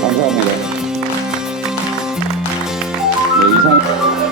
감사합니다. 네, 이상.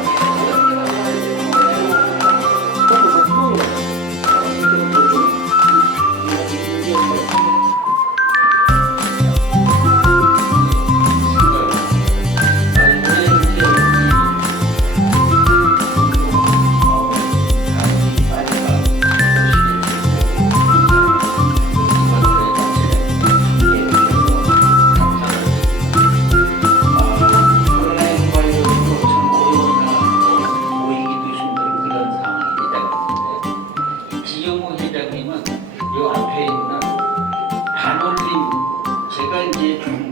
요 앞에 있는 반올림 제가 이제